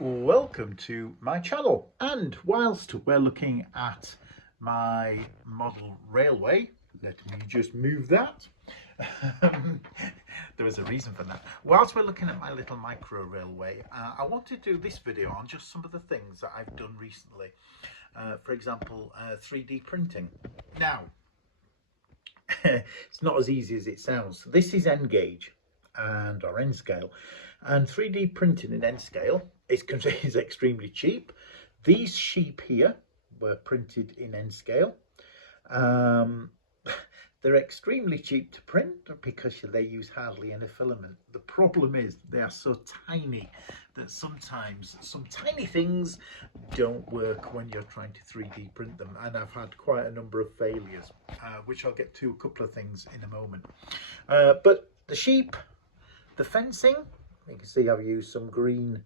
Welcome to my channel, and whilst we're looking at my model railway, let me just move that. There was a reason for that. Whilst we're looking at my little micro railway, I want to do this video on just some of the things that I've done recently. For example, 3D printing. Now, it's not as easy as it sounds. This is N gauge or N scale, and 3D printing in N scale is extremely cheap. These sheep here were printed in N scale. They're extremely cheap to print because they use hardly any filament. The problem is they are so tiny that sometimes some tiny things don't work when you're trying to 3D print them, and I've had quite a number of failures, which I'll get to a couple of things in a moment. But the sheep, the fencing, you can see I've used some green,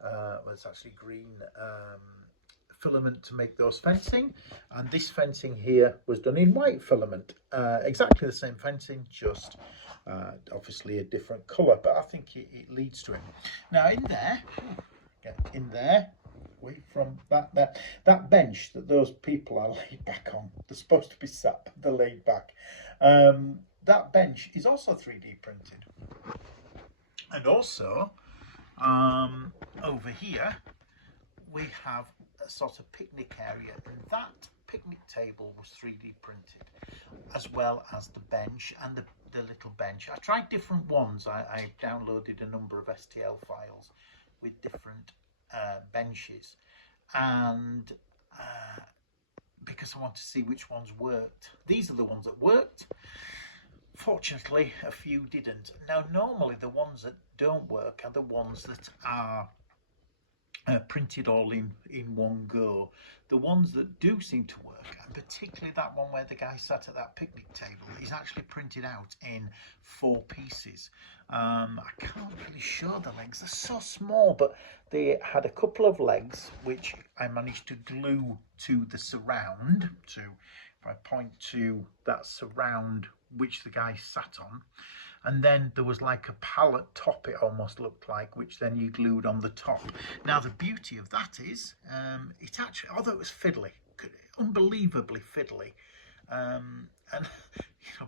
well, it's actually green filament to make those fencing, and this fencing here was done in white filament, exactly the same fencing, just obviously a different color, but I think it leads to it. Now get in there, away from that bench that those people are laid back on, they're supposed to be sat, but they're laid back. That bench is also 3D printed, and also over here we have a sort of picnic area, and that picnic table was 3D printed, as well as the bench and the little bench. I tried different ones. I downloaded a number of STL files with different benches, and because I want to see which ones worked. These are the ones that worked. Fortunately, a few didn't. Now, normally the ones that don't work are the ones that are printed all in one go. The ones that do seem to work, and particularly that one where the guy sat at that picnic table, is actually printed out in 4 pieces. I can't really show the legs, they're so small, but they had a couple of legs which I managed to glue to the surround. So if I point to that surround which the guy sat on, and then there was like a pallet top, it almost looked like, which then you glued on the top. Now the beauty of that is it actually, although it was fiddly, unbelievably fiddly, and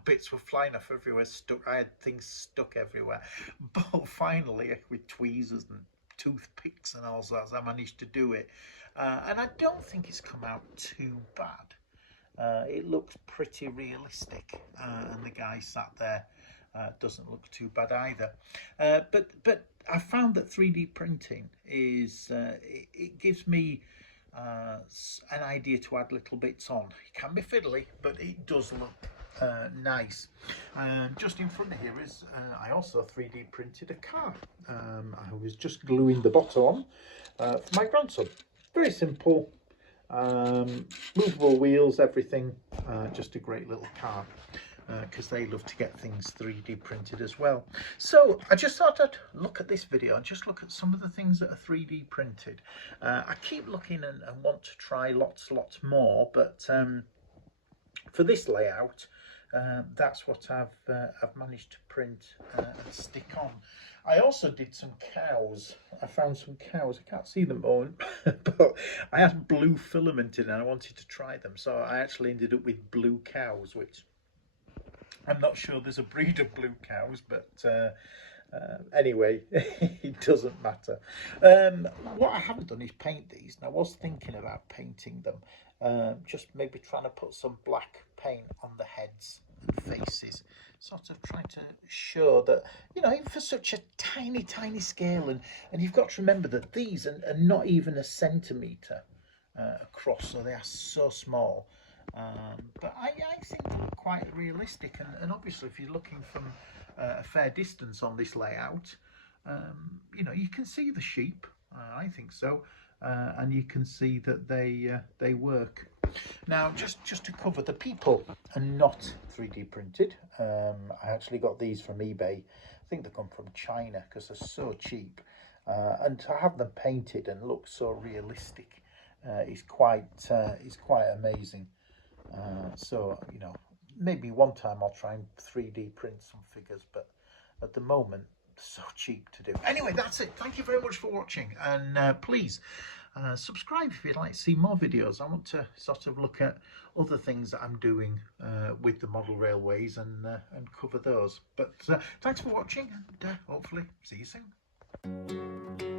bits were flying off everywhere, stuck. I had things stuck everywhere, but finally with tweezers and toothpicks and all sorts I managed to do it, and I don't think it's come out too bad. It looks pretty realistic, and the guy sat there doesn't look too bad either. But I found that 3D printing is it gives me an idea to add little bits on. It can be fiddly, but it does look nice. Just in front of here is I also 3D printed a car. I was just gluing the bottom on for my grandson. Very simple. Movable wheels, everything, just a great little car, because they love to get things 3D printed as well. So I just thought I'd look at this video and just look at some of the things that are 3D printed. I keep looking and want to try lots more, but for this layout, that's what I've managed to print and stick on. I also did some cows. I found some cows. I can't see them all, but I had blue filament in and I wanted to try them. So I actually ended up with blue cows, which I'm not sure there's a breed of blue cows, but anyway, it doesn't matter. What I haven't done is paint these, and I was thinking about painting them, just maybe trying to put some black paint on the heads and faces, sort of trying to show that, even for such a tiny scale, and you've got to remember that these are not even a centimetre across, so they are so small. But I think they're quite realistic, and obviously if you're looking from a fair distance on this layout, you can see the sheep, I think so, and you can see that they work. Now, just to cover, the people are not 3D printed. I actually got these from eBay. I think they come from China because they're so cheap, and to have them painted and look so realistic is quite amazing. So maybe one time I'll try and 3D print some figures, but at the moment so cheap to do. Anyway, that's it. Thank you very much for watching, and please subscribe if you'd like to see more videos. I want to sort of look at other things that I'm doing with the model railways and cover those. But thanks for watching, and hopefully see you soon.